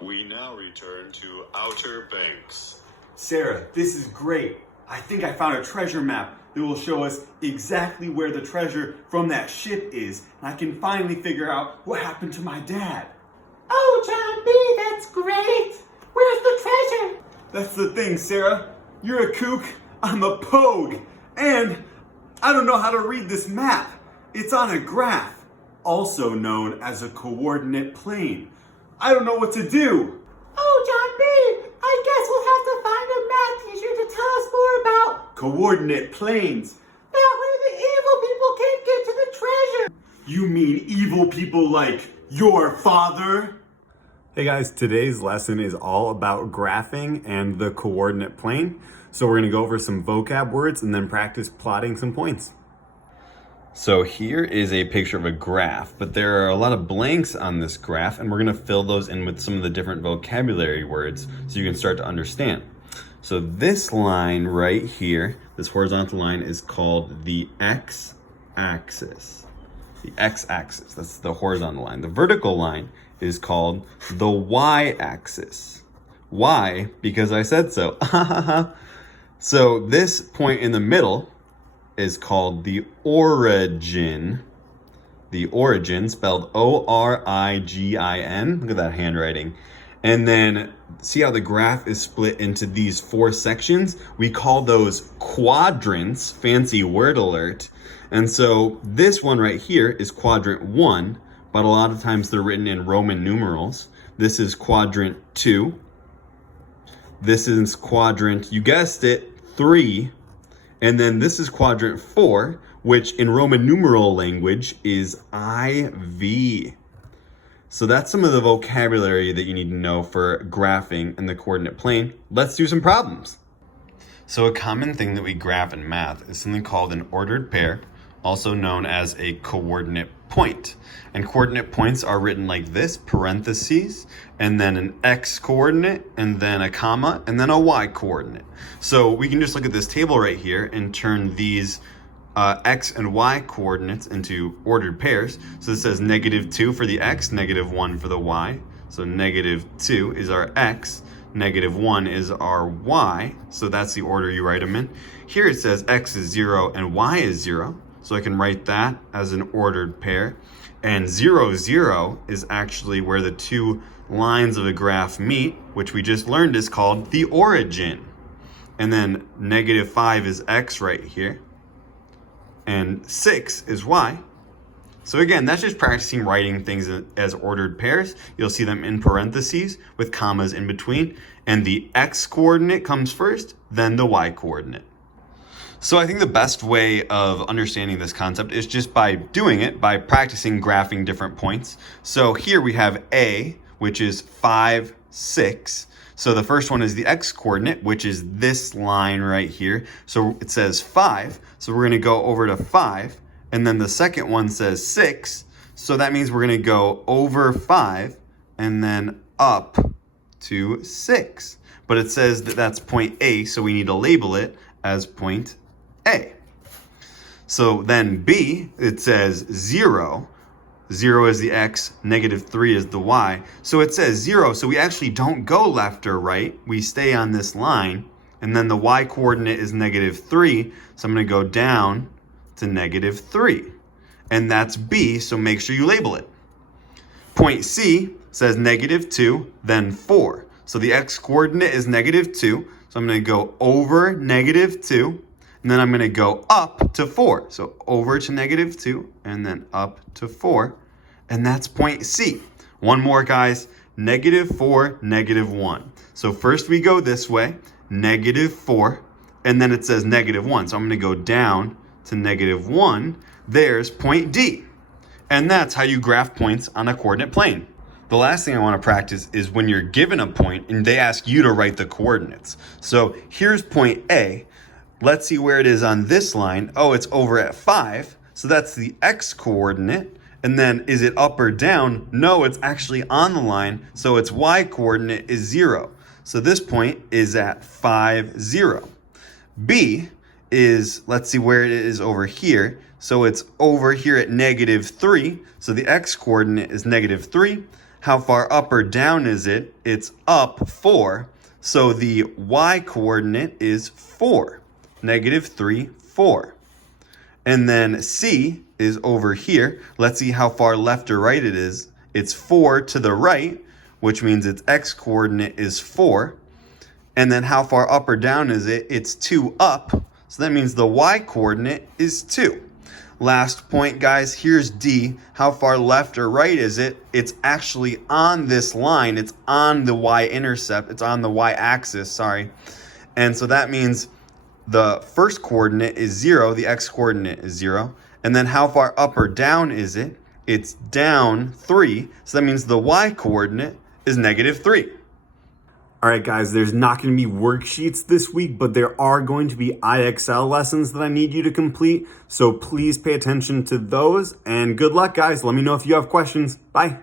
We now return to Outer Banks. Sarah, this is great. I think I found a treasure map that will show us exactly where the treasure from that ship is, and I can finally figure out what happened to my dad. Oh, John B., that's great! Where's the treasure? That's the thing, Sarah. You're a kook, I'm a pogue, and I don't know how to read this map. It's on a graph, also known as a coordinate plane. I don't know what to do. Oh, John B., I guess we'll have to find a math teacher to tell us more about Coordinate planes. that way the evil people can't get to the treasure. You mean evil people like your father? Hey guys, today's lesson is all about graphing and the coordinate plane. So we're gonna go over some vocab words and then practice plotting some points. So here is a picture of a graph, but there are a lot of blanks on this graph, and we're gonna fill those in with some of the different vocabulary words so you can start to understand. So this line right here, this horizontal line, is called the x-axis. The x-axis, that's the horizontal line. The vertical line is called the y-axis. Why? Because I said so. So this point in the middle is called the origin. The origin, spelled O-R-I-G-I-N. Look at that handwriting. And then see how the graph is split into these 4 sections? We call those quadrants, fancy word alert. And so this one right here is quadrant 1, but a lot of times they're written in Roman numerals. This is quadrant 2. This is quadrant, you guessed it, 3. And then this is quadrant 4, which in Roman numeral language is IV. So that's some of the vocabulary that you need to know for graphing in the coordinate plane. Let's do some problems. So a common thing that we graph in math is something called an ordered pair, also known as a coordinate point. And coordinate points are written like this, parentheses, and then an x coordinate, and then a comma, and then a y coordinate. So we can just look at this table right here and turn these x and y coordinates into ordered pairs. So this says -2 for the x, -1 for the y. So -2 is our x, -1 is our y. So that's the order you write them in. Here it says x is 0 and y is 0. So I can write that as an ordered pair. And 0, 0 is actually where the 2 lines of a graph meet, which we just learned is called the origin. And then -5 is x right here. And 6 is y. So again, that's just practicing writing things as ordered pairs. You'll see them in parentheses with commas in between. And the x coordinate comes first, then the y coordinate. So I think the best way of understanding this concept is just by doing it, by practicing graphing different points. So here we have A, which is 5, 6. So the first one is the x coordinate, which is this line right here. So it says 5. So we're going to go over to 5. And then the second one says 6. So that means we're going to go over 5 and then up to 6. But it says that that's point A, so we need to label it as point A. So then B, it says 0. 0 is the x, -3 is the y. So it says 0, so we actually don't go left or right. We stay on this line. And then the y coordinate is -3, so I'm going to go down to -3. And that's B, so make sure you label it. Point C says -2, then 4. So the x coordinate is -2, so I'm going to go over -2. And then I'm going to go up to 4. So over to -2 and then up to 4. And that's point C. One more, guys. -4, -1. So first we go this way, -4. And then it says -1. So I'm going to go down to -1. There's point D. And that's how you graph points on a coordinate plane. The last thing I want to practice is when you're given a point and they ask you to write the coordinates. So here's point A. Let's see where it is on this line. Oh, it's over at 5. So that's the x coordinate. And then is it up or down? No, it's actually on the line. So its y coordinate is 0. So this point is at 5, 0. B is, let's see where it is over here. So it's over here at -3. So the x coordinate is -3. How far up or down is it? It's up 4. So the y coordinate is 4. -3, 4. And then C is over here. Let's see how far left or right it is. It's 4 to the right, which means its x coordinate is 4. And then how far up or down is it? It's 2 up. So that means the y coordinate is 2. Last point, guys, here's D. How far left or right is it? It's actually on this line. It's on the y-intercept. It's on the y-axis, sorry. And so that means the first coordinate is 0. The x coordinate is 0. And then how far up or down is it? It's down 3. So that means the y coordinate is -3. All right, guys, there's not going to be worksheets this week, but there are going to be IXL lessons that I need you to complete. So please pay attention to those. And good luck, guys. Let me know if you have questions. Bye.